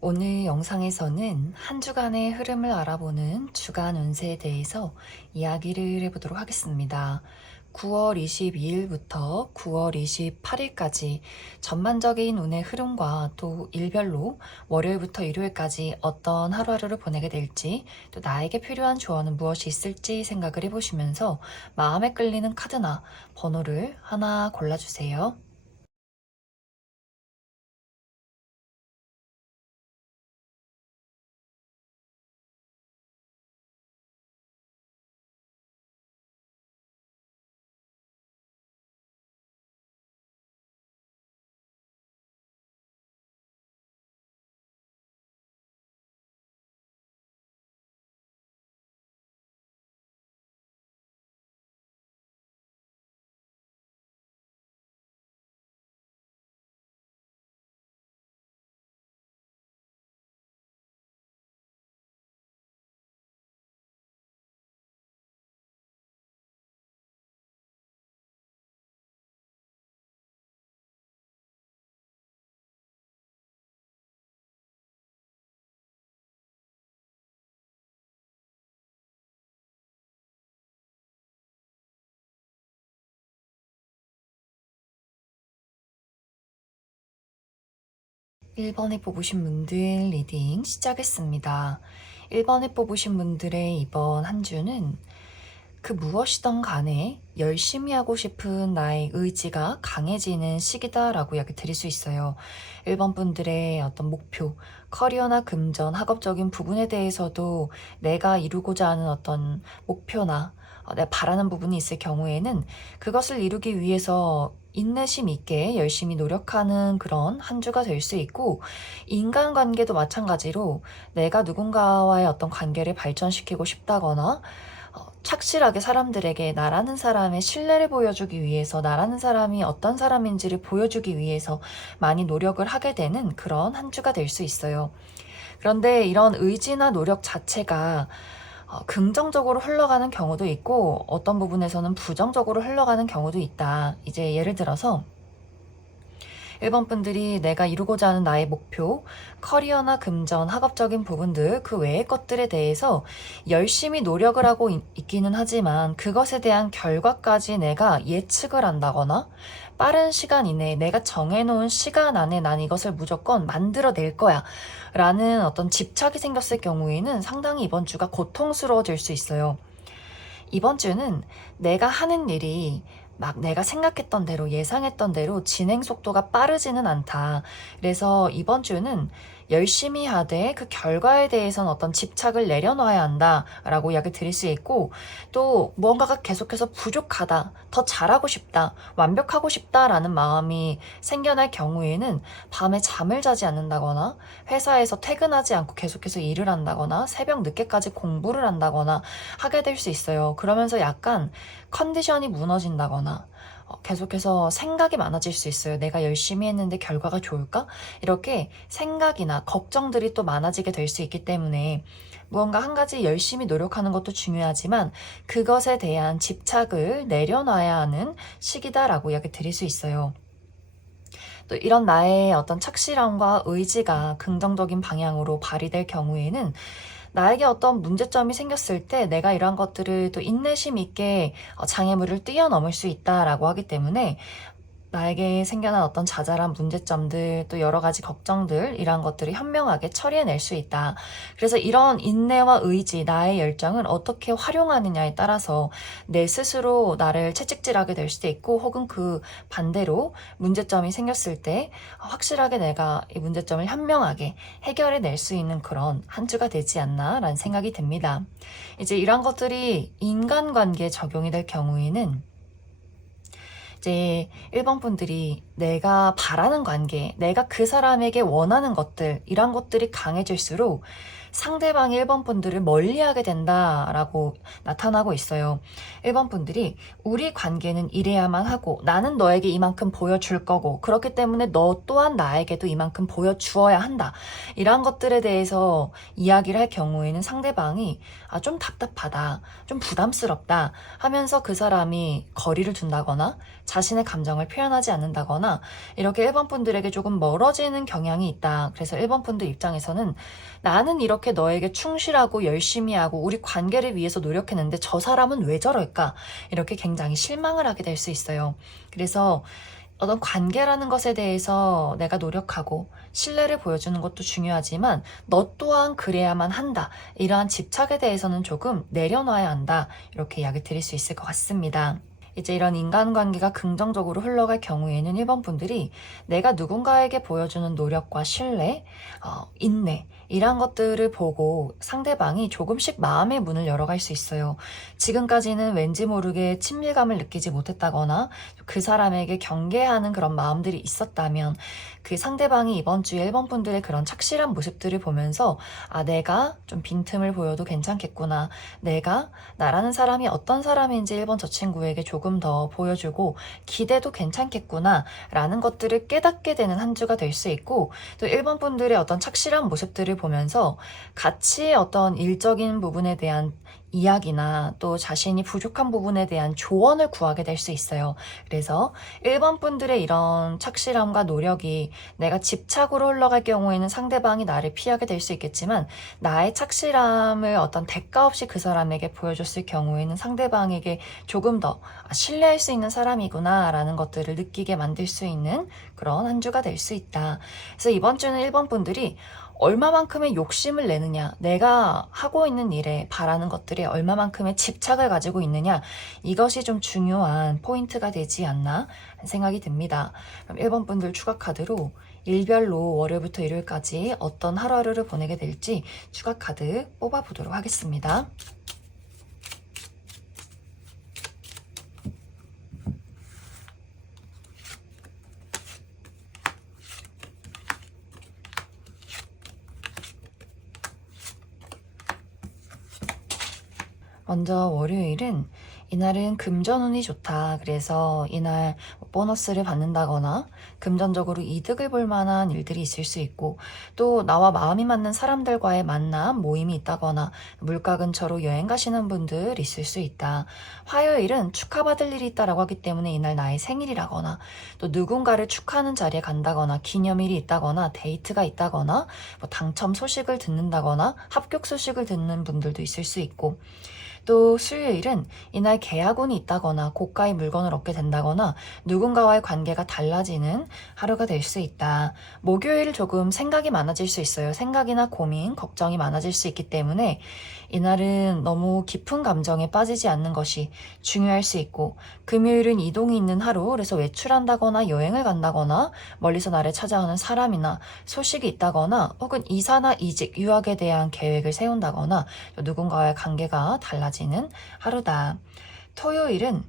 오늘 영상에서는 한 주간의 흐름을 알아보는 주간 운세에 대해서 이야기를 해보도록 하겠습니다. 9월 22일부터 9월 28일까지 전반적인 운의 흐름과 또 일별로 월요일부터 일요일까지 어떤 하루하루를 보내게 될지, 또 나에게 필요한 조언은 무엇이 있을지 생각을 해보시면서 마음에 끌리는 카드나 번호를 하나 골라주세요. 1번에 뽑으신 분들 리딩 시작했습니다. 1번에 뽑으신 분들의 이번 한 주는 그 무엇이든 간에 열심히 하고 싶은 나의 의지가 강해지는 시기다라고 이야기 드릴 수 있어요. 1번 분들의 어떤 목표, 커리어나 금전, 학업적인 부분에 대해서도 내가 이루고자 하는 어떤 목표나 내가 바라는 부분이 있을 경우에는 그것을 이루기 위해서 인내심 있게 열심히 노력하는 그런 한 주가 될 수 있고, 인간관계도 마찬가지로 내가 누군가와의 어떤 관계를 발전시키고 싶다거나 착실하게 사람들에게 나라는 사람의 신뢰를 보여주기 위해서, 나라는 사람이 어떤 사람인지를 보여주기 위해서 많이 노력을 하게 되는 그런 한 주가 될 수 있어요. 그런데 이런 의지나 노력 자체가 긍정적으로 흘러가는 경우도 있고 어떤 부분에서는 부정적으로 흘러가는 경우도 있다. 이제 예를 들어서 1번 분들이 내가 이루고자 하는 나의 목표, 커리어나 금전, 학업적인 부분들, 그 외의 것들에 대해서 열심히 노력을 하고 있기는 하지만 그것에 대한 결과까지 내가 예측을 한다거나 빠른 시간 이내에 내가 정해놓은 시간 안에 난 이것을 무조건 만들어낼 거야 라는 어떤 집착이 생겼을 경우에는 상당히 이번 주가 고통스러워질 수 있어요. 이번 주는 내가 하는 일이 막 내가 생각했던 대로, 예상했던 대로 진행 속도가 빠르지는 않다. 그래서 이번 주는 열심히 하되 그 결과에 대해서는 어떤 집착을 내려놔야 한다라고 이야기 드릴 수 있고, 또 무언가가 계속해서 부족하다, 더 잘하고 싶다, 완벽하고 싶다라는 마음이 생겨날 경우에는 밤에 잠을 자지 않는다거나 회사에서 퇴근하지 않고 계속해서 일을 한다거나 새벽 늦게까지 공부를 한다거나 하게 될 수 있어요. 그러면서 약간 컨디션이 무너진다거나 계속해서 생각이 많아질 수 있어요. 내가 열심히 했는데 결과가 좋을까? 이렇게 생각이나 걱정들이 또 많아지게 될 수 있기 때문에 무언가 한 가지 열심히 노력하는 것도 중요하지만 그것에 대한 집착을 내려놔야 하는 시기다라고 이야기 드릴 수 있어요. 또 이런 나의 어떤 착실함과 의지가 긍정적인 방향으로 발휘될 경우에는 나에게 어떤 문제점이 생겼을 때 내가 이러한 것들을 또 인내심 있게 장애물을 뛰어넘을 수 있다라고 하기 때문에 나에게 생겨난 어떤 자잘한 문제점들, 또 여러 가지 걱정들, 이런 것들을 현명하게 처리해낼 수 있다. 그래서 이런 인내와 의지, 나의 열정을 어떻게 활용하느냐에 따라서 내 스스로 나를 채찍질하게 될 수도 있고, 혹은 그 반대로 문제점이 생겼을 때 확실하게 내가 이 문제점을 현명하게 해결해낼 수 있는 그런 한 주가 되지 않나라는 생각이 듭니다. 이제 이런 것들이 인간관계에 적용이 될 경우에는 이제 1번 분들이 내가 바라는 관계, 내가 그 사람에게 원하는 것들, 이런 것들이 강해질수록 상대방이 1번 분들을 멀리하게 된다라고 나타나고 있어요. 1번 분들이 우리 관계는 이래야만 하고 나는 너에게 이만큼 보여줄 거고 그렇기 때문에 너 또한 나에게도 이만큼 보여주어야 한다. 이런 것들에 대해서 이야기를 할 경우에는 상대방이 좀 답답하다, 좀 부담스럽다 하면서 그 사람이 거리를 둔다거나 자신의 감정을 표현하지 않는다거나 있다거나 이렇게 1번 분들에게 조금 멀어지는 경향이 있다. 그래서 1번 분들 입장에서는 나는 이렇게 너에게 충실하고 열심히 하고 우리 관계를 위해서 노력했는데 저 사람은 왜 저럴까? 이렇게 굉장히 실망을 하게 될 수 있어요. 그래서 어떤 관계라는 것에 대해서 내가 노력하고 신뢰를 보여주는 것도 중요하지만 너 또한 그래야만 한다. 이러한 집착에 대해서는 조금 내려놔야 한다. 이렇게 이야기 드릴 수 있을 것 같습니다. 이제 이런 인간관계가 긍정적으로 흘러갈 경우에는 1번 분들이 내가 누군가에게 보여주는 노력과 신뢰, 인내 이런 것들을 보고 상대방이 조금씩 마음의 문을 열어갈 수 있어요. 지금까지는 왠지 모르게 친밀감을 느끼지 못했다거나 그 사람에게 경계하는 그런 마음들이 있었다면 그 상대방이 이번 주에 1번 분들의 그런 착실한 모습들을 보면서 내가 좀 빈틈을 보여도 괜찮겠구나. 내가 나라는 사람이 어떤 사람인지 1번 저 친구에게 조금 더 보여주고 기대도 괜찮겠구나 라는 것들을 깨닫게 되는 한 주가 될 수 있고 또 1번 분들의 어떤 착실한 모습들을 보면서 같이 어떤 일적인 부분에 대한 이야기나 또 자신이 부족한 부분에 대한 조언을 구하게 될 수 있어요. 그래서 1번 분들의 이런 착실함과 노력이 내가 집착으로 흘러갈 경우에는 상대방이 나를 피하게 될 수 있겠지만 나의 착실함을 어떤 대가 없이 그 사람에게 보여줬을 경우에는 상대방에게 조금 더 신뢰할 수 있는 사람이구나 라는 것들을 느끼게 만들 수 있는 그런 한 주가 될 수 있다. 그래서 이번 주는 1번 분들이 얼마만큼의 욕심을 내느냐, 내가 하고 있는 일에 바라는 것들에 얼마만큼의 집착을 가지고 있느냐, 이것이 좀 중요한 포인트가 되지 않나 생각이 듭니다. 그럼 1번 분들 추가 카드로 일별로 월요일부터 일요일까지 어떤 하루하루를 보내게 될지 추가 카드 뽑아보도록 하겠습니다. 먼저 월요일은 이날은 금전운이 좋다. 그래서 이날 보너스를 받는다거나 금전적으로 이득을 볼 만한 일들이 있을 수 있고 또 나와 마음이 맞는 사람들과의 만남, 모임이 있다거나 물가 근처로 여행 가시는 분들 있을 수 있다. 화요일은 축하받을 일이 있다라고 하기 때문에 이날 나의 생일이라거나 또 누군가를 축하하는 자리에 간다거나 기념일이 있다거나 데이트가 있다거나 뭐 당첨 소식을 듣는다거나 합격 소식을 듣는 분들도 있을 수 있고 또 수요일은 이날 계약운이 있다거나 고가의 물건을 얻게 된다거나 누군가와의 관계가 달라지는 하루가 될 수 있다. 목요일 조금 생각이 많아질 수 있어요. 생각이나 고민, 걱정이 많아질 수 있기 때문에 이날은 너무 깊은 감정에 빠지지 않는 것이 중요할 수 있고 금요일은 이동이 있는 하루, 그래서 외출한다거나 여행을 간다거나 멀리서 나를 찾아오는 사람이나 소식이 있다거나 혹은 이사나 이직, 유학에 대한 계획을 세운다거나 누군가와의 관계가 달라지는 하루다. 토요일은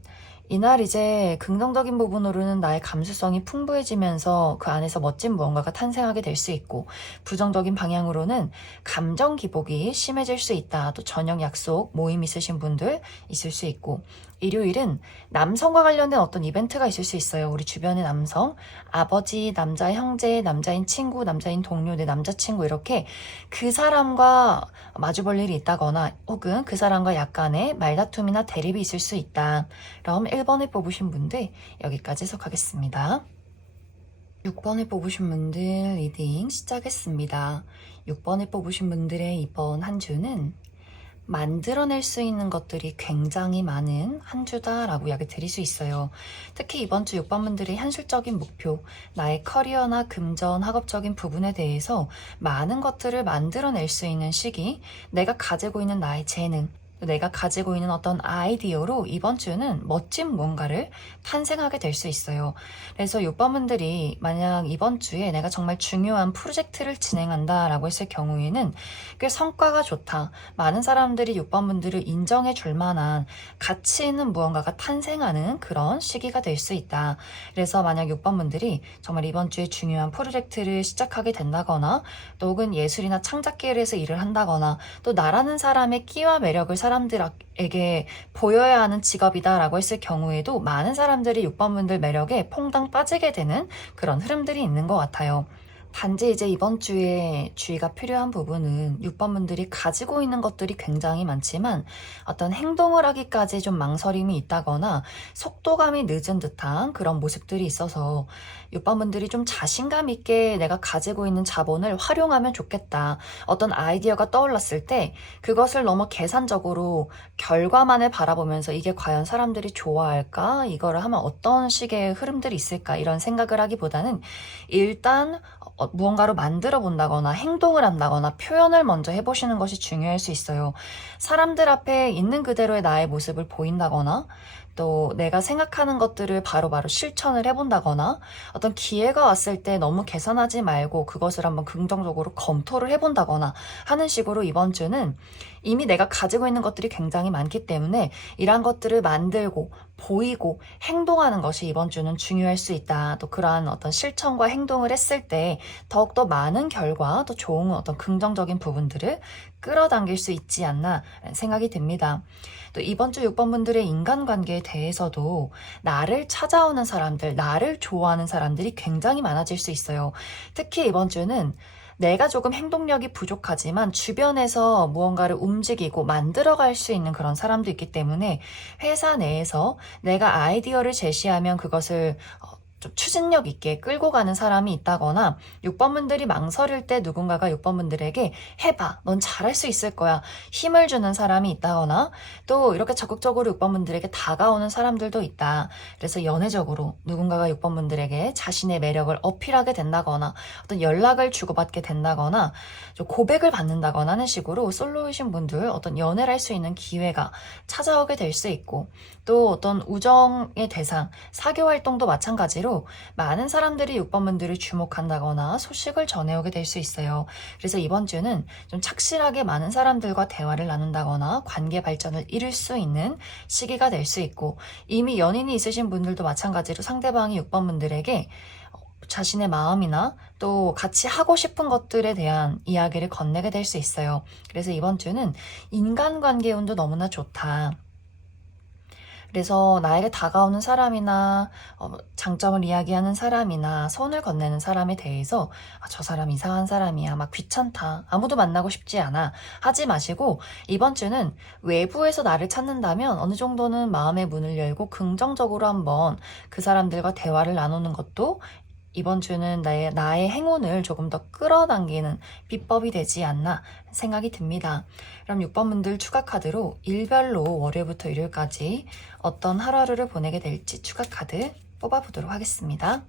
이날 이제 긍정적인 부분으로는 나의 감수성이 풍부해지면서 그 안에서 멋진 무언가가 탄생하게 될 수 있고 부정적인 방향으로는 감정 기복이 심해질 수 있다. 또 저녁 약속, 모임 있으신 분들 있을 수 있고 일요일은 남성과 관련된 어떤 이벤트가 있을 수 있어요. 우리 주변의 남성, 아버지, 남자 형제, 남자인 친구, 남자인 동료, 내 남자친구 이렇게 그 사람과 마주볼 일이 있다거나 혹은 그 사람과 약간의 말다툼이나 대립이 있을 수 있다. 그럼 1번을 뽑으신 분들 여기까지 해석하겠습니다. 6번을 뽑으신 분들 리딩 시작했습니다. 6번을 뽑으신 분들의 이번 한 주는 만들어낼 수 있는 것들이 굉장히 많은 한 주다라고 이야기 드릴 수 있어요. 특히 이번 주 6번 분들의 현실적인 목표, 나의 커리어나 금전, 학업적인 부분에 대해서 많은 것들을 만들어낼 수 있는 시기, 내가 가지고 있는 나의 재능, 내가 가지고 있는 어떤 아이디어로 이번 주는 멋진 뭔가를 탄생하게 될 수 있어요. 그래서 6번 분들이 만약 이번 주에 내가 정말 중요한 프로젝트를 진행한다라고 했을 경우에는 꽤 성과가 좋다. 많은 사람들이 6번 분들을 인정해 줄 만한 가치 있는 무언가가 탄생하는 그런 시기가 될 수 있다. 그래서 만약 6번 분들이 정말 이번 주에 중요한 프로젝트를 시작하게 된다거나 또 혹은 예술이나 창작계에서 일을 한다거나 또 나라는 사람의 끼와 매력을 사람들에게 보여야 하는 직업이다라고 했을 경우에도 많은 사람들이 6번 분들 매력에 퐁당 빠지게 되는 그런 흐름들이 있는 것 같아요. 단지 이제 이번 주에 주의가 필요한 부분은 6번 분들이 가지고 있는 것들이 굉장히 많지만 어떤 행동을 하기까지 좀 망설임이 있다거나 속도감이 늦은 듯한 그런 모습들이 있어서 6번 분들이 좀 자신감 있게 내가 가지고 있는 자본을 활용하면 좋겠다. 어떤 아이디어가 떠올랐을 때 그것을 너무 계산적으로 결과만을 바라보면서 이게 과연 사람들이 좋아할까? 이거를 하면 어떤 식의 흐름들이 있을까? 이런 생각을 하기보다는 일단 무언가로 만들어 본다거나 행동을 한다거나 표현을 먼저 해보시는 것이 중요할 수 있어요. 사람들 앞에 있는 그대로의 나의 모습을 보인다거나 또 내가 생각하는 것들을 바로바로 실천을 해본다거나 어떤 기회가 왔을 때 너무 계산하지 말고 그것을 한번 긍정적으로 검토를 해본다거나 하는 식으로 이번 주는 이미 내가 가지고 있는 것들이 굉장히 많기 때문에 이러한 것들을 만들고 보이고 행동하는 것이 이번 주는 중요할 수 있다. 또 그러한 어떤 실천과 행동을 했을 때 더욱더 많은 결과, 또 좋은 어떤 긍정적인 부분들을 끌어당길 수 있지 않나 생각이 듭니다. 또 이번 주 6번 분들의 인간관계에 대해서도 나를 찾아오는 사람들, 나를 좋아하는 사람들이 굉장히 많아질 수 있어요. 특히 이번 주는 내가 조금 행동력이 부족하지만 주변에서 무언가를 움직이고 만들어갈 수 있는 그런 사람도 있기 때문에 회사 내에서 내가 아이디어를 제시하면 그것을 좀 추진력 있게 끌고 가는 사람이 있다거나 6번 분들이 망설일 때 누군가가 6번 분들에게 해봐, 넌 잘할 수 있을 거야, 힘을 주는 사람이 있다거나 또 이렇게 적극적으로 6번 분들에게 다가오는 사람들도 있다. 그래서 연애적으로 누군가가 6번 분들에게 자신의 매력을 어필하게 된다거나 어떤 연락을 주고받게 된다거나 좀 고백을 받는다거나 하는 식으로 솔로이신 분들 어떤 연애를 할 수 있는 기회가 찾아오게 될 수 있고 또 어떤 우정의 대상, 사교 활동도 마찬가지로 많은 사람들이 6번 분들을 주목한다거나 소식을 전해오게 될 수 있어요. 그래서 이번 주는 좀 착실하게 많은 사람들과 대화를 나눈다거나 관계 발전을 이룰 수 있는 시기가 될 수 있고 이미 연인이 있으신 분들도 마찬가지로 상대방이 6번 분들에게 자신의 마음이나 또 같이 하고 싶은 것들에 대한 이야기를 건네게 될 수 있어요. 그래서 이번 주는 인간관계 운도 너무나 좋다. 그래서 나에게 다가오는 사람이나 장점을 이야기하는 사람이나 손을 건네는 사람에 대해서 저 사람 이상한 사람이야, 막 귀찮다, 아무도 만나고 싶지 않아 하지 마시고 이번 주는 외부에서 나를 찾는다면 어느 정도는 마음의 문을 열고 긍정적으로 한번 그 사람들과 대화를 나누는 것도 이번 주는 나의 행운을 조금 더 끌어당기는 비법이 되지 않나 생각이 듭니다. 그럼 6번 분들 추가 카드로 일별로 월요일부터 일요일까지 어떤 하루하루를 보내게 될지 추가 카드 뽑아보도록 하겠습니다.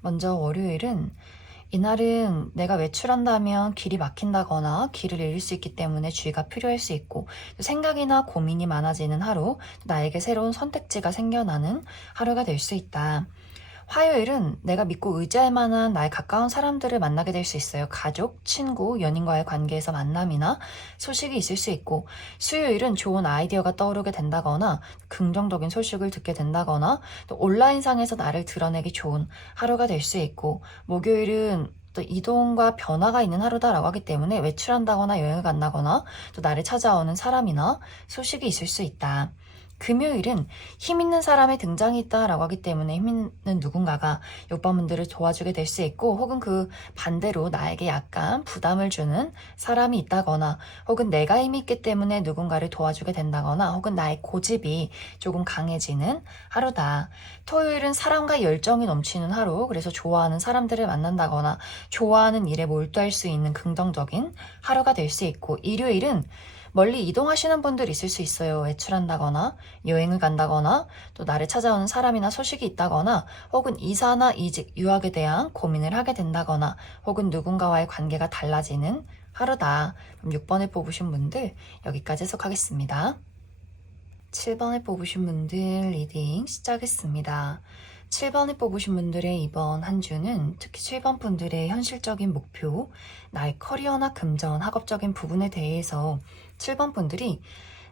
먼저 월요일은 이날은 내가 외출한다면 길이 막힌다거나 길을 잃을 수 있기 때문에 주의가 필요할 수 있고 생각이나 고민이 많아지는 하루, 나에게 새로운 선택지가 생겨나는 하루가 될 수 있다. 화요일은 내가 믿고 의지할 만한 나의 가까운 사람들을 만나게 될 수 있어요. 가족, 친구, 연인과의 관계에서 만남이나 소식이 있을 수 있고 수요일은 좋은 아이디어가 떠오르게 된다거나 긍정적인 소식을 듣게 된다거나 또 온라인상에서 나를 드러내기 좋은 하루가 될 수 있고 목요일은 또 이동과 변화가 있는 하루다라고 하기 때문에 외출한다거나 여행을 간다거나 또 나를 찾아오는 사람이나 소식이 있을 수 있다. 금요일은 힘 있는 사람의 등장이 있다라고 하기 때문에 힘 있는 누군가가 6번 분들을 도와주게 될 수 있고 혹은 그 반대로 나에게 약간 부담을 주는 사람이 있다거나 혹은 내가 힘이 있기 때문에 누군가를 도와주게 된다거나 혹은 나의 고집이 조금 강해지는 하루다. 토요일은 사랑과 열정이 넘치는 하루, 그래서 좋아하는 사람들을 만난다거나 좋아하는 일에 몰두할 수 있는 긍정적인 하루가 될 수 있고 일요일은 멀리 이동하시는 분들 있을 수 있어요. 외출한다거나 여행을 간다거나 또 나를 찾아오는 사람이나 소식이 있다거나 혹은 이사나 이직, 유학에 대한 고민을 하게 된다거나 혹은 누군가와의 관계가 달라지는 하루다. 그럼 6번을 뽑으신 분들 여기까지 해석하겠습니다. 7번을 뽑으신 분들 리딩 시작했습니다. 7번을 뽑으신 분들의 이번 한 주는 특히 7번 분들의 현실적인 목표, 나의 커리어나 금전, 학업적인 부분에 대해서 7번 분들이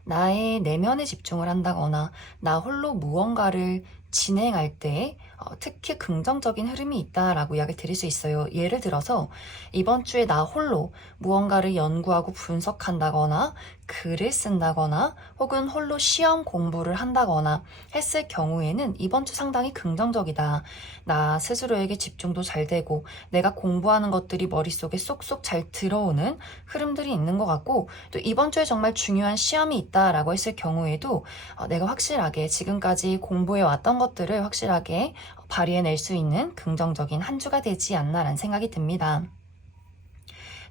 나의 내면에 집중을 한다거나 나 홀로 무언가를 진행할 때 특히 긍정적인 흐름이 있다라고 이야기 드릴 수 있어요. 예를 들어서 이번 주에 나 홀로 무언가를 연구하고 분석한다거나 글을 쓴다거나 혹은 홀로 시험 공부를 한다거나 했을 경우에는 이번 주 상당히 긍정적이다. 나 스스로에게 집중도 잘 되고 내가 공부하는 것들이 머릿속에 쏙쏙 잘 들어오는 흐름들이 있는 것 같고, 또 이번 주에 정말 중요한 시험이 있다라고 했을 경우에도 내가 확실하게 지금까지 공부해 왔던 것들을 확실하게 발휘해낼 수 있는 긍정적인 한 주가 되지 않나라는 생각이 듭니다.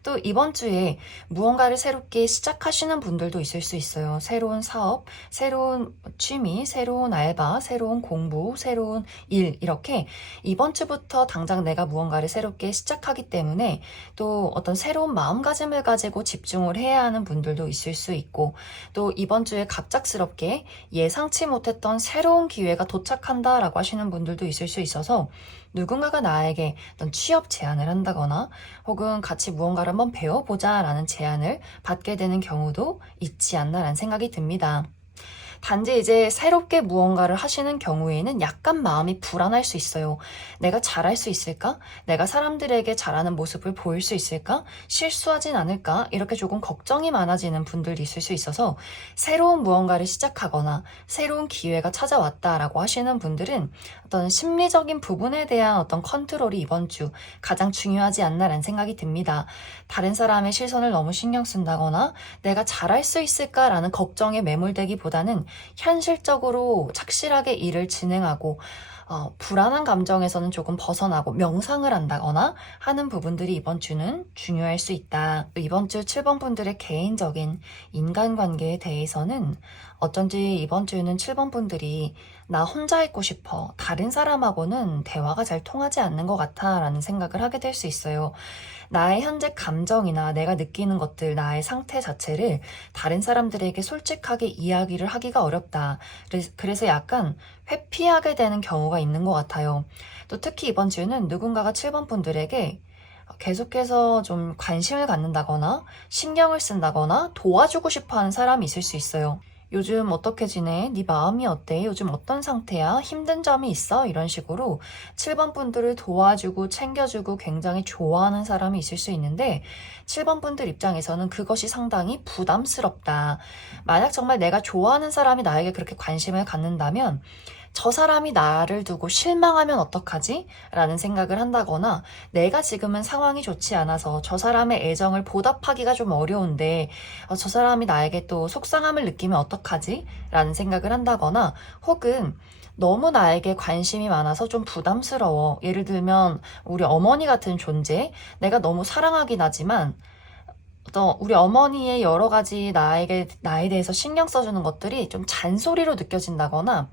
또 이번 주에 무언가를 새롭게 시작하시는 분들도 있을 수 있어요. 새로운 사업, 새로운 취미, 새로운 알바, 새로운 공부, 새로운 일, 이렇게 이번 주부터 당장 내가 무언가를 새롭게 시작하기 때문에 또 어떤 새로운 마음가짐을 가지고 집중을 해야 하는 분들도 있을 수 있고, 또 이번 주에 갑작스럽게 예상치 못했던 새로운 기회가 도착한다라고 하시는 분들도 있을 수 있어서 누군가가 나에게 어떤 취업 제안을 한다거나 혹은 같이 무언가를 한번 배워보자 라는 제안을 받게 되는 경우도 있지 않나라는 생각이 듭니다. 단지 이제 새롭게 무언가를 하시는 경우에는 약간 마음이 불안할 수 있어요. 내가 잘할 수 있을까? 내가 사람들에게 잘하는 모습을 보일 수 있을까? 실수하진 않을까? 이렇게 조금 걱정이 많아지는 분들이 있을 수 있어서 새로운 무언가를 시작하거나 새로운 기회가 찾아왔다라고 하시는 분들은 어떤 심리적인 부분에 대한 어떤 컨트롤이 이번 주 가장 중요하지 않나라는 생각이 듭니다. 다른 사람의 시선을 너무 신경 쓴다거나 내가 잘할 수 있을까라는 걱정에 매몰되기보다는 현실적으로 착실하게 일을 진행하고 불안한 감정에서는 조금 벗어나고 명상을 한다거나 하는 부분들이 이번 주는 중요할 수 있다. 이번 주 7번 분들의 개인적인 인간관계에 대해서는 어쩐지 이번 주는 7번 분들이 나 혼자 있고 싶어, 다른 사람하고는 대화가 잘 통하지 않는 것 같아 라는 생각을 하게 될 수 있어요. 나의 현재 감정이나 내가 느끼는 것들, 나의 상태 자체를 다른 사람들에게 솔직하게 이야기를 하기가 어렵다. 그래서 약간 회피하게 되는 경우가 있는 것 같아요. 또 특히 이번 주는 누군가가 7번 분들에게 계속해서 좀 관심을 갖는다거나 신경을 쓴다거나 도와주고 싶어하는 사람이 있을 수 있어요. 요즘 어떻게 지내? 네 마음이 어때? 요즘 어떤 상태야? 힘든 점이 있어? 이런 식으로 7번 분들을 도와주고 챙겨주고 굉장히 좋아하는 사람이 있을 수 있는데 7번 분들 입장에서는 그것이 상당히 부담스럽다. 만약 정말 내가 좋아하는 사람이 나에게 그렇게 관심을 갖는다면 저 사람이 나를 두고 실망하면 어떡하지? 라는 생각을 한다거나 내가 지금은 상황이 좋지 않아서 저 사람의 애정을 보답하기가 좀 어려운데 저 사람이 나에게 또 속상함을 느끼면 어떡하지? 라는 생각을 한다거나 혹은 너무 나에게 관심이 많아서 좀 부담스러워. 예를 들면 우리 어머니 같은 존재, 내가 너무 사랑하긴 하지만 우리 어머니의 여러 가지 나에 대해서 신경 써주는 것들이 좀 잔소리로 느껴진다거나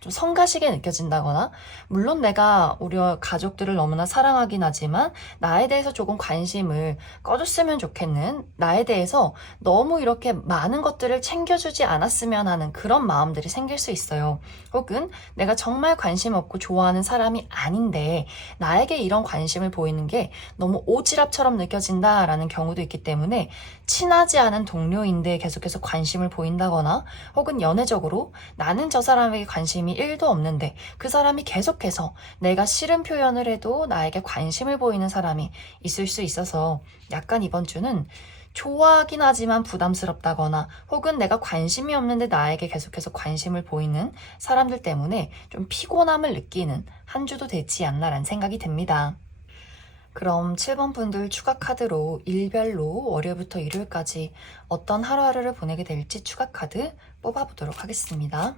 좀 성가시게 느껴진다거나, 물론 내가 우리 가족들을 너무나 사랑하긴 하지만 나에 대해서 조금 관심을 꺼줬으면 좋겠는, 나에 대해서 너무 이렇게 많은 것들을 챙겨주지 않았으면 하는 그런 마음들이 생길 수 있어요. 혹은 내가 정말 관심 없고 좋아하는 사람이 아닌데 나에게 이런 관심을 보이는 게 너무 오지랖처럼 느껴진다라는 경우도 있기 때문에 친하지 않은 동료인데 계속해서 관심을 보인다거나, 혹은 연애적으로 나는 저 사람에게 관심이 1도 없는데 그 사람이 계속해서 내가 싫은 표현을 해도 나에게 관심을 보이는 사람이 있을 수 있어서 약간 이번 주는 좋아하긴 하지만 부담스럽다거나 혹은 내가 관심이 없는데 나에게 계속해서 관심을 보이는 사람들 때문에 좀 피곤함을 느끼는 한 주도 되지 않나라는 생각이 듭니다. 그럼 7번 분들 추가 카드로 일별로 월요일부터 일요일까지 어떤 하루하루를 보내게 될지 추가 카드 뽑아보도록 하겠습니다.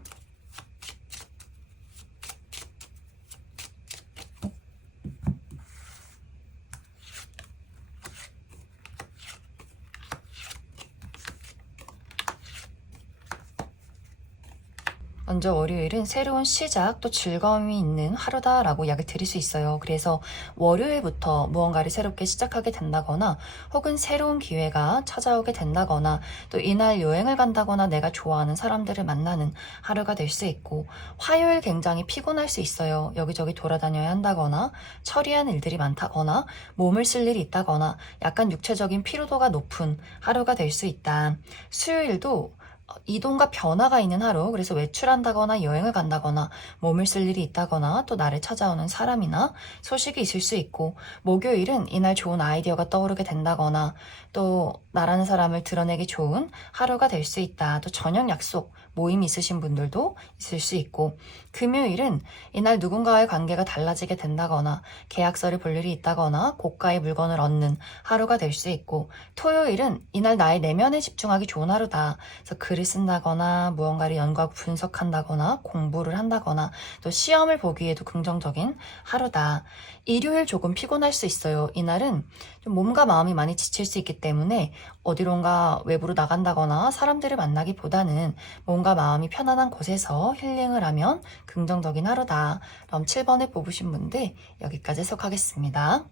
먼저 월요일은 새로운 시작 또 즐거움이 있는 하루다라고 이야기 드릴 수 있어요. 그래서 월요일부터 무언가를 새롭게 시작하게 된다거나 혹은 새로운 기회가 찾아오게 된다거나 또 이날 여행을 간다거나 내가 좋아하는 사람들을 만나는 하루가 될 수 있고, 화요일 굉장히 피곤할 수 있어요. 여기저기 돌아다녀야 한다거나 처리한 일들이 많다거나 몸을 쓸 일이 있다거나 약간 육체적인 피로도가 높은 하루가 될 수 있다. 수요일도 이동과 변화가 있는 하루, 그래서 외출한다거나 여행을 간다거나 몸을 쓸 일이 있다거나 또 나를 찾아오는 사람이나 소식이 있을 수 있고, 목요일은 이날 좋은 아이디어가 떠오르게 된다거나 또 나라는 사람을 드러내기 좋은 하루가 될 수 있다. 또 저녁 약속, 모임 있으신 분들도 있을 수 있고, 금요일은 이날 누군가와의 관계가 달라지게 된다거나 계약서를 볼 일이 있다거나 고가의 물건을 얻는 하루가 될 수 있고, 토요일은 이날 나의 내면에 집중하기 좋은 하루다. 그래서 글을 쓴다거나 무언가를 연구하고 분석한다거나 공부를 한다거나 또 시험을 보기에도 긍정적인 하루다. 일요일 조금 피곤할 수 있어요. 이날은 좀 몸과 마음이 많이 지칠 수 있기 때문에 어디론가 외부로 나간다거나 사람들을 만나기보다는 몸과 마음이 편안한 곳에서 힐링을 하면 긍정적인 하루다. 그럼 7번을 뽑으신 분들 여기까지 해석하겠습니다.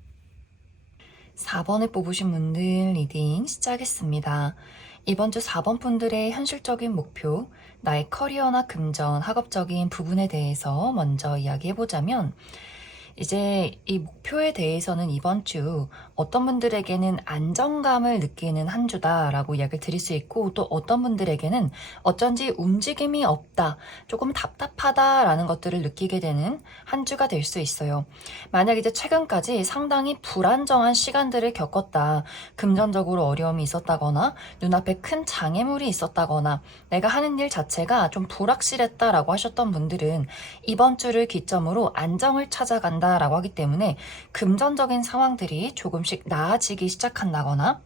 4번을 뽑으신 분들 리딩 시작하겠습니다. 이번 주 4번 분들의 현실적인 목표, 나의 커리어나 금전, 학업적인 부분에 대해서 먼저 이야기해보자면, 이제 이 목표에 대해서는 이번 주 어떤 분들에게는 안정감을 느끼는 한 주다라고 이야기를 드릴 수 있고, 또 어떤 분들에게는 어쩐지 움직임이 없다, 조금 답답하다라는 것들을 느끼게 되는 한 주가 될 수 있어요. 만약 이제 최근까지 상당히 불안정한 시간들을 겪었다, 금전적으로 어려움이 있었다거나 눈앞에 큰 장애물이 있었다거나 내가 하는 일 자체가 좀 불확실했다라고 하셨던 분들은 이번 주를 기점으로 안정을 찾아간다 라고 하기 때문에 금전적인 상황들이 조금씩 나아지기 시작한다거나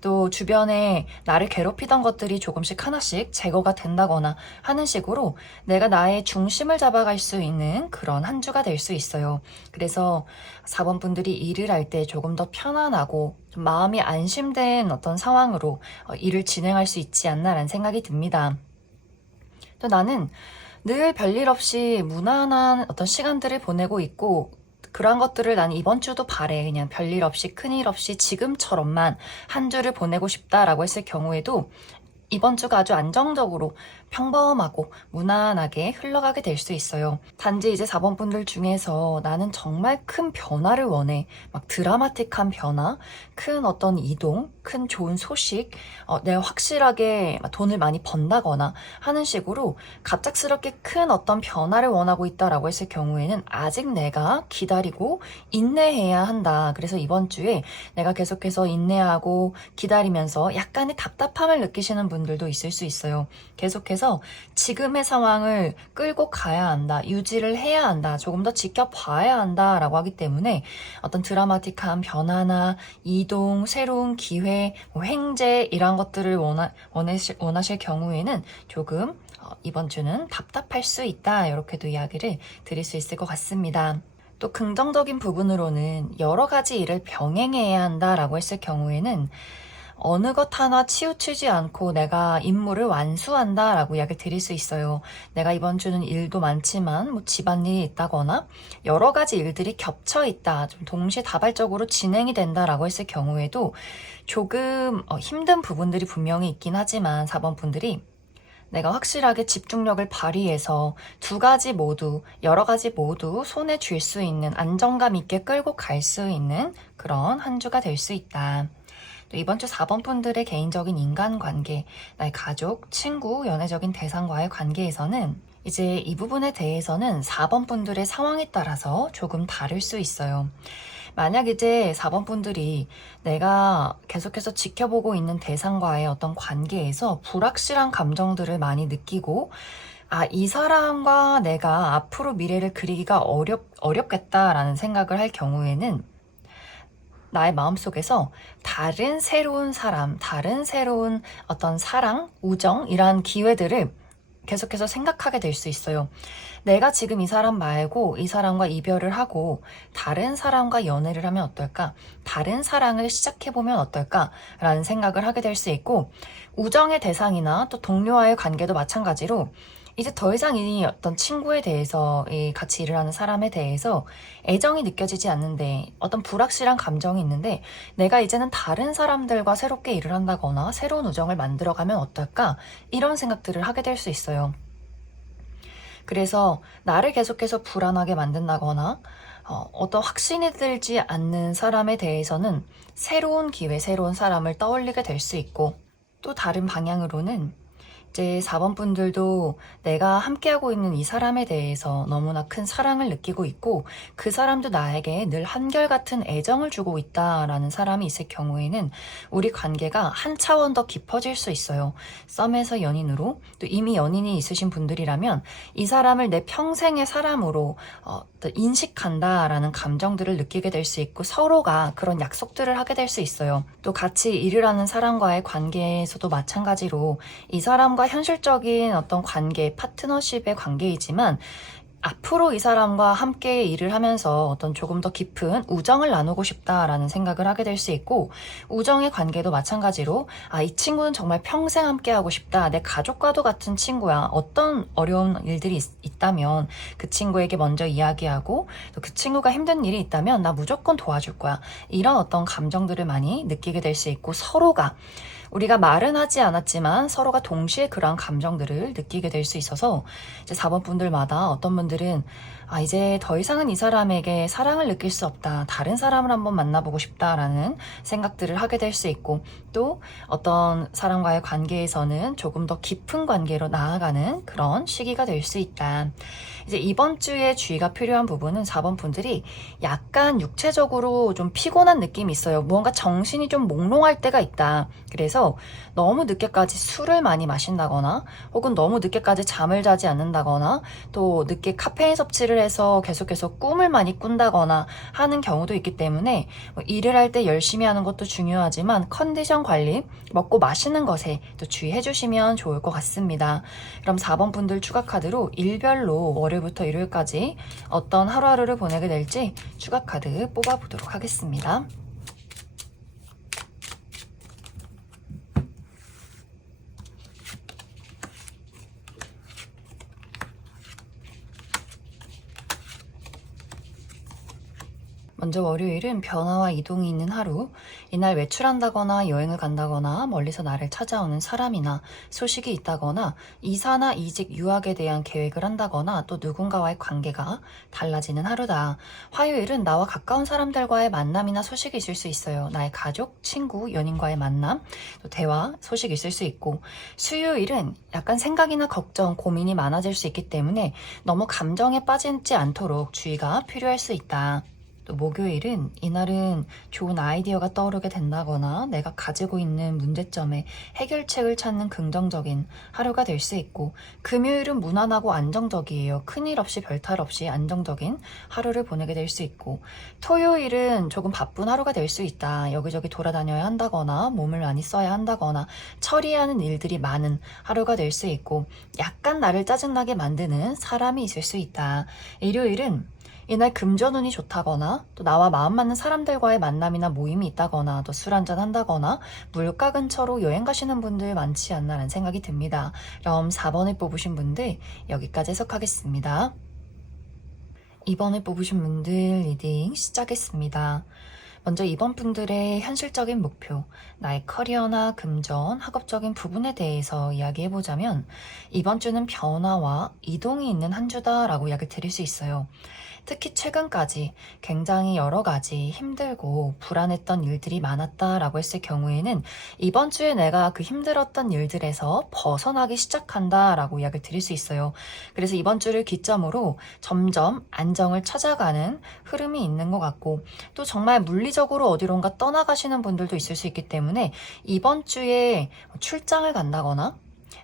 또 주변에 나를 괴롭히던 것들이 조금씩 하나씩 제거가 된다거나 하는 식으로 내가 나의 중심을 잡아갈 수 있는 그런 한 주가 될 수 있어요. 그래서 4번 분들이 일을 할 때 조금 더 편안하고 좀 마음이 안심된 어떤 상황으로 일을 진행할 수 있지 않나라는 생각이 듭니다. 또 나는 늘 별일 없이 무난한 어떤 시간들을 보내고 있고, 그러한 것들을 나는 이번 주도 바래. 그냥 별일 없이 큰일 없이 지금처럼만 한 주를 보내고 싶다라고 했을 경우에도 이번 주가 아주 안정적으로 평범하고 무난하게 흘러가게 될 수 있어요. 단지 이제 4번 분들 중에서 나는 정말 큰 변화를 원해. 막 드라마틱한 변화, 큰 어떤 이동, 큰 좋은 소식, 내가 확실하게 돈을 많이 번다거나 하는 식으로 갑작스럽게 큰 어떤 변화를 원하고 있다라고 했을 경우에는 아직 내가 기다리고 인내해야 한다. 그래서 이번 주에 내가 계속해서 인내하고 기다리면서 약간의 답답함을 느끼시는 분들도 있을 수 있어요. 계속해서 지금의 상황을 끌고 가야 한다, 유지를 해야 한다, 조금 더 지켜봐야 한다 라고 하기 때문에 어떤 드라마틱한 변화나 이동, 새로운 기회, 횡재 이런 것들을 원하실 경우에는 조금 이번 주는 답답할 수 있다, 이렇게도 이야기를 드릴 수 있을 것 같습니다. 또 긍정적인 부분으로는 여러 가지 일을 병행해야 한다라고 했을 경우에는 어느 것 하나 치우치지 않고 내가 임무를 완수한다라고 이야기 드릴 수 있어요. 내가 이번 주는 일도 많지만 집안일이 있다거나 여러 가지 일들이 겹쳐 있다, 좀 동시다발적으로 진행이 된다라고 했을 경우에도 조금 힘든 부분들이 분명히 있긴 하지만 4번 분들이 내가 확실하게 집중력을 발휘해서 두 가지 모두, 여러 가지 모두 손에 쥘 수 있는, 안정감 있게 끌고 갈 수 있는 그런 한 주가 될 수 있다. 또 이번 주 4번 분들의 개인적인 인간관계, 나의 가족, 친구, 연애적인 대상과의 관계에서는 이제 이 부분에 대해서는 4번 분들의 상황에 따라서 조금 다를 수 있어요. 만약 이제 4번 분들이 내가 계속해서 지켜보고 있는 대상과의 어떤 관계에서 불확실한 감정들을 많이 느끼고, 이 사람과 내가 앞으로 미래를 그리기가 어렵겠다라는 생각을 할 경우에는 나의 마음속에서 다른 새로운 사람, 다른 새로운 어떤 사랑, 우정, 이러한 기회들을 계속해서 생각하게 될 수 있어요. 내가 지금 이 사람 말고 이 사람과 이별을 하고 다른 사람과 연애를 하면 어떨까? 다른 사랑을 시작해보면 어떨까? 라는 생각을 하게 될 수 있고, 우정의 대상이나 또 동료와의 관계도 마찬가지로 이제 더 이상 이 어떤 친구에 대해서, 이 같이 일을 하는 사람에 대해서 애정이 느껴지지 않는데, 어떤 불확실한 감정이 있는데 내가 이제는 다른 사람들과 새롭게 일을 한다거나 새로운 우정을 만들어가면 어떨까? 이런 생각들을 하게 될 수 있어요. 그래서 나를 계속해서 불안하게 만든다거나 어떤 확신이 들지 않는 사람에 대해서는 새로운 기회, 새로운 사람을 떠올리게 될 수 있고, 또 다른 방향으로는 이제 4번 분들도 내가 함께하고 있는 이 사람에 대해서 너무나 큰 사랑을 느끼고 있고 그 사람도 나에게 늘 한결같은 애정을 주고 있다라는 사람이 있을 경우에는 우리 관계가 한 차원 더 깊어질 수 있어요. 썸에서 연인으로 또 이미 연인이 있으신 분들이라면 이 사람을 내 평생의 사람으로 또 인식한다라는 감정들을 느끼게 될 수 있고 서로가 그런 약속들을 하게 될 수 있어요. 또 같이 일을 하는 사람과의 관계에서도 마찬가지로 이 사람과 현실적인 어떤 관계, 파트너십의 관계이지만 앞으로 이 사람과 함께 일을 하면서 어떤 조금 더 깊은 우정을 나누고 싶다라는 생각을 하게 될 수 있고 우정의 관계도 마찬가지로 이 친구는 정말 평생 함께 하고 싶다. 내 가족과도 같은 친구야. 어떤 어려운 일들이 있다면 그 친구에게 먼저 이야기하고 또 그 친구가 힘든 일이 있다면 나 무조건 도와줄 거야. 이런 어떤 감정들을 많이 느끼게 될 수 있고 서로가 우리가 말은 하지 않았지만 서로가 동시에 그러한 감정들을 느끼게 될 수 있어서 이제 4번 분들마다 어떤 분들은 이제 더 이상은 이 사람에게 사랑을 느낄 수 없다. 다른 사람을 한번 만나보고 싶다라는 생각들을 하게 될 수 있고 또 어떤 사람과의 관계에서는 조금 더 깊은 관계로 나아가는 그런 시기가 될 수 있다. 이제 이번 주에 주의가 필요한 부분은 4번 분들이 약간 육체적으로 좀 피곤한 느낌이 있어요. 무언가 정신이 좀 몽롱할 때가 있다. 그래서 너무 늦게까지 술을 많이 마신다거나 혹은 너무 늦게까지 잠을 자지 않는다거나 또 늦게 카페인 섭취를 해서 계속해서 꿈을 많이 꾼다거나 하는 경우도 있기 때문에 일을 할 때 열심히 하는 것도 중요하지만 컨디션 관리, 먹고 마시는 것에 또 주의해 주시면 좋을 것 같습니다. 그럼 4번 분들 추가 카드로 일별로 월요일부터 일요일까지 어떤 하루하루를 보내게 될지 추가 카드 뽑아보도록 하겠습니다. 먼저 월요일은 변화와 이동이 있는 하루, 이날 외출한다거나 여행을 간다거나 멀리서 나를 찾아오는 사람이나 소식이 있다거나 이사나 이직, 유학에 대한 계획을 한다거나 또 누군가와의 관계가 달라지는 하루다. 화요일은 나와 가까운 사람들과의 만남이나 소식이 있을 수 있어요. 나의 가족, 친구, 연인과의 만남, 또 대화, 소식이 있을 수 있고 수요일은 약간 생각이나 걱정, 고민이 많아질 수 있기 때문에 너무 감정에 빠지지 않도록 주의가 필요할 수 있다. 또 목요일은 이날은 좋은 아이디어가 떠오르게 된다거나 내가 가지고 있는 문제점에 해결책을 찾는 긍정적인 하루가 될 수 있고 금요일은 무난하고 안정적이에요. 큰일 없이 별탈 없이 안정적인 하루를 보내게 될 수 있고 토요일은 조금 바쁜 하루가 될 수 있다. 여기저기 돌아다녀야 한다거나 몸을 많이 써야 한다거나 처리하는 일들이 많은 하루가 될 수 있고 약간 나를 짜증나게 만드는 사람이 있을 수 있다. 일요일은 이날 금전운이 좋다거나 또 나와 마음 맞는 사람들과의 만남이나 모임이 있다거나 또 술 한잔 한다거나 물가 근처로 여행 가시는 분들 많지 않나라는 생각이 듭니다. 그럼 4번을 뽑으신 분들 여기까지 해석하겠습니다. 2번을 뽑으신 분들 리딩 시작했습니다. 먼저 이번 분들의 현실적인 목표, 나의 커리어나 금전, 학업적인 부분에 대해서 이야기해보자면 이번 주는 변화와 이동이 있는 한 주다라고 이야기 드릴 수 있어요. 특히 최근까지 굉장히 여러 가지 힘들고 불안했던 일들이 많았다라고 했을 경우에는 이번 주에 내가 그 힘들었던 일들에서 벗어나기 시작한다라고 이야기를 드릴 수 있어요. 그래서 이번 주를 기점으로 점점 안정을 찾아가는 흐름이 있는 것 같고 또 정말 물리적으로 어디론가 떠나가시는 분들도 있을 수 있기 때문에 이번 주에 출장을 간다거나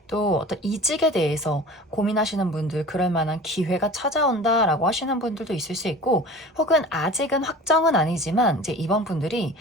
또 어떤 이직에 대해서 고민하시는 분들 그럴 만한 기회가 찾아온다라고 하시는 분들도 있을 수 있고 혹은 아직은 확정은 아니지만 이제 이번 분들이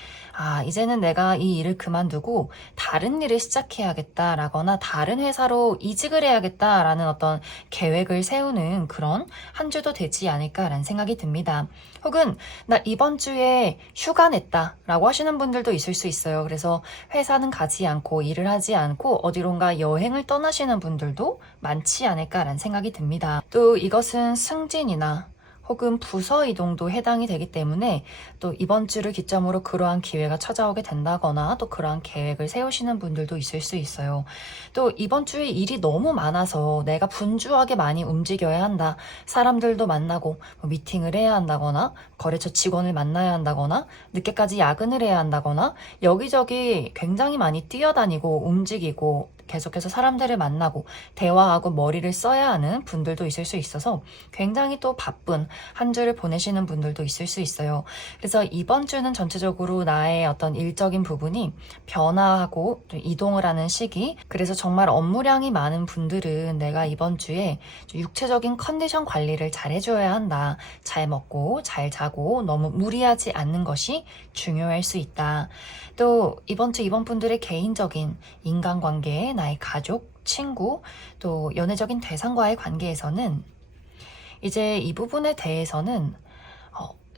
이제는 내가 이 일을 그만두고 다른 일을 시작해야겠다라거나 다른 회사로 이직을 해야겠다라는 어떤 계획을 세우는 그런 한 주도 되지 않을까라는 생각이 듭니다. 혹은 나 이번 주에 휴가 냈다라고 하시는 분들도 있을 수 있어요. 그래서 회사는 가지 않고 일을 하지 않고 어디론가 여행을 떠나시는 분들도 많지 않을까라는 생각이 듭니다. 또 이것은 승진이나 혹은 부서 이동도 해당이 되기 때문에 또 이번 주를 기점으로 그러한 기회가 찾아오게 된다거나 또 그러한 계획을 세우시는 분들도 있을 수 있어요. 또 이번 주에 일이 너무 많아서 내가 분주하게 많이 움직여야 한다. 사람들도 만나고 미팅을 해야 한다거나 거래처 직원을 만나야 한다거나 늦게까지 야근을 해야 한다거나 여기저기 굉장히 많이 뛰어다니고 움직이고 계속해서 사람들을 만나고 대화하고 머리를 써야 하는 분들도 있을 수 있어서 굉장히 또 바쁜 한 주를 보내시는 분들도 있을 수 있어요. 그래서 이번 주는 전체적으로 나의 어떤 일적인 부분이 변화하고 좀 이동을 하는 시기, 그래서 정말 업무량이 많은 분들은 내가 이번 주에 좀 육체적인 컨디션 관리를 잘 해줘야 한다. 잘 먹고 잘 자고 너무 무리하지 않는 것이 중요할 수 있다. 또 이번 주 이번 분들의 개인적인 인간관계, 나의 가족, 친구, 또 연애적인 대상과의 관계에서는 이제 이 부분에 대해서는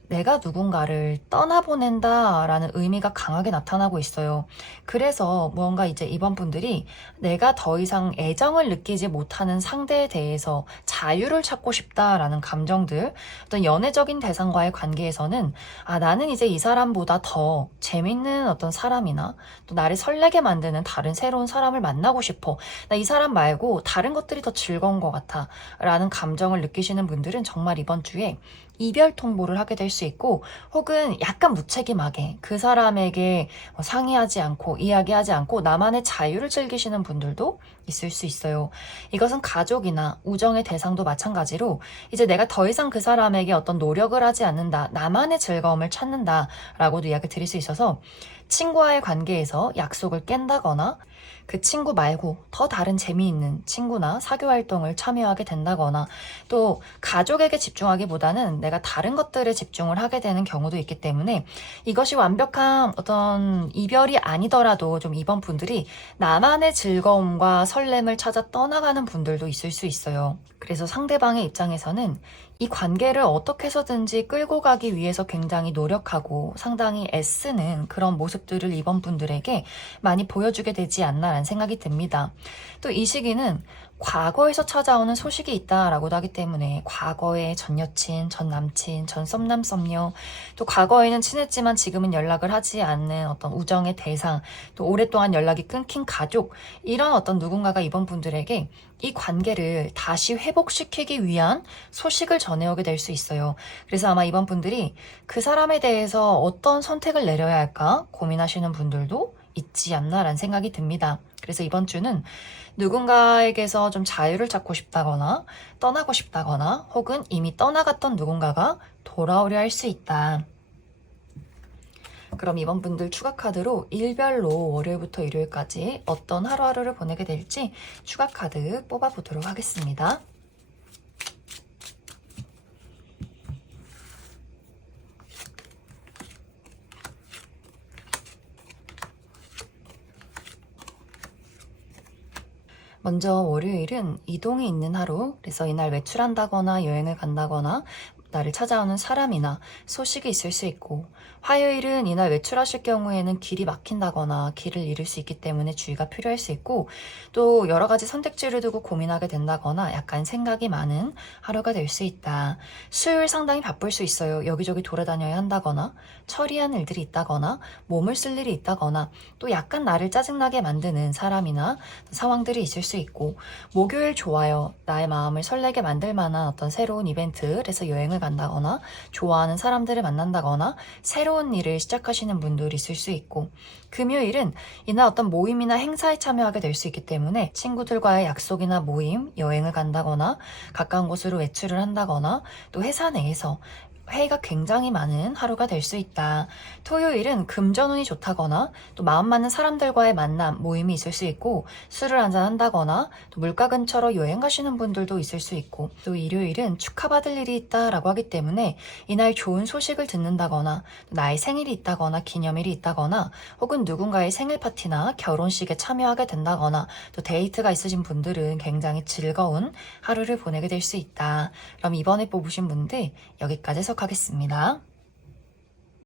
내가 누군가를 떠나보낸다 라는 의미가 강하게 나타나고 있어요. 그래서 무언가 이제 이번 분들이 내가 더 이상 애정을 느끼지 못하는 상대에 대해서 자유를 찾고 싶다라는 감정들, 어떤 연애적인 대상과의 관계에서는 나는 이제 이 사람보다 더 재밌는 어떤 사람이나 또 나를 설레게 만드는 다른 새로운 사람을 만나고 싶어. 나 이 사람 말고 다른 것들이 더 즐거운 것 같아 라는 감정을 느끼시는 분들은 정말 이번 주에 이별 통보를 하게 될 수 있고, 혹은 약간 무책임하게 그 사람에게 상의하지 않고 이야기하지 않고 나만의 자유를 즐기시는 분들도 있을 수 있어요. 이것은 가족이나 우정의 대상도 마찬가지로 이제 내가 더 이상 그 사람에게 어떤 노력을 하지 않는다, 나만의 즐거움을 찾는다 라고도 이야기 드릴 수 있어서 친구와의 관계에서 약속을 깬다거나 그 친구 말고 더 다른 재미있는 친구나 사교 활동을 참여하게 된다거나, 또 가족에게 집중하기보다는 내가 다른 것들에 집중을 하게 되는 경우도 있기 때문에 이것이 완벽한 어떤 이별이 아니더라도 좀 이번 분들이 나만의 즐거움과 설렘을 찾아 떠나가는 분들도 있을 수 있어요. 그래서 상대방의 입장에서는 이 관계를 어떻게 해서든지 끌고 가기 위해서 굉장히 노력하고 상당히 애쓰는 그런 모습들을 이번 분들에게 많이 보여주게 되지 않나라는 생각이 듭니다. 또 이 시기는 과거에서 찾아오는 소식이 있다라고도 하기 때문에 과거의 전 여친, 전 남친, 전 썸남 썸녀, 또 과거에는 친했지만 지금은 연락을 하지 않는 어떤 우정의 대상, 또 오랫동안 연락이 끊긴 가족, 이런 어떤 누군가가 이번 분들에게 이 관계를 다시 회복시키기 위한 소식을 전해오게 될 수 있어요. 그래서 아마 이번 분들이 그 사람에 대해서 어떤 선택을 내려야 할까 고민하시는 분들도 있지 않나라는 생각이 듭니다. 그래서 이번 주는 누군가에게서 좀 자유를 찾고 싶다거나 떠나고 싶다거나 혹은 이미 떠나갔던 누군가가 돌아오려 할 수 있다. 그럼 이번 분들 추가 카드로 일별로 월요일부터 일요일까지 어떤 하루하루를 보내게 될지 추가 카드 뽑아보도록 하겠습니다. 먼저 월요일은 이동이 있는 하루, 그래서 이날 외출한다거나 여행을 간다거나 나를 찾아오는 사람이나 소식이 있을 수 있고, 화요일은 이날 외출하실 경우에는 길이 막힌다거나 길을 잃을 수 있기 때문에 주의가 필요할 수 있고, 또 여러 가지 선택지를 두고 고민하게 된다거나 약간 생각이 많은 하루가 될 수 있다. 수요일 상당히 바쁠 수 있어요. 여기저기 돌아다녀야 한다거나 처리한 일들이 있다거나 몸을 쓸 일이 있다거나 또 약간 나를 짜증나게 만드는 사람이나 상황들이 있을 수 있고, 목요일 좋아요. 나의 마음을 설레게 만들 만한 어떤 새로운 이벤트, 그래서 여행을 간다거나 좋아하는 사람들을 만난다거나 새로운 일을 시작하시는 분들이 있을 수 있고, 금요일은 이날 어떤 모임이나 행사에 참여하게 될 수 있기 때문에 친구들과의 약속이나 모임, 여행을 간다거나 가까운 곳으로 외출을 한다거나 또 회사 내에서 회의가 굉장히 많은 하루가 될 수 있다. 토요일은 금전운이 좋다거나 또 마음 맞는 사람들과의 만남, 모임이 있을 수 있고, 술을 한잔 한다거나 또 물가 근처로 여행 가시는 분들도 있을 수 있고, 또 일요일은 축하받을 일이 있다라고 하기 때문에 이날 좋은 소식을 듣는다거나 또 나의 생일이 있다거나 기념일이 있다거나 혹은 누군가의 생일 파티나 결혼식에 참여하게 된다거나 또 데이트가 있으신 분들은 굉장히 즐거운 하루를 보내게 될 수 있다. 그럼 이번에 뽑으신 분들 여기까지 해석하겠습니다.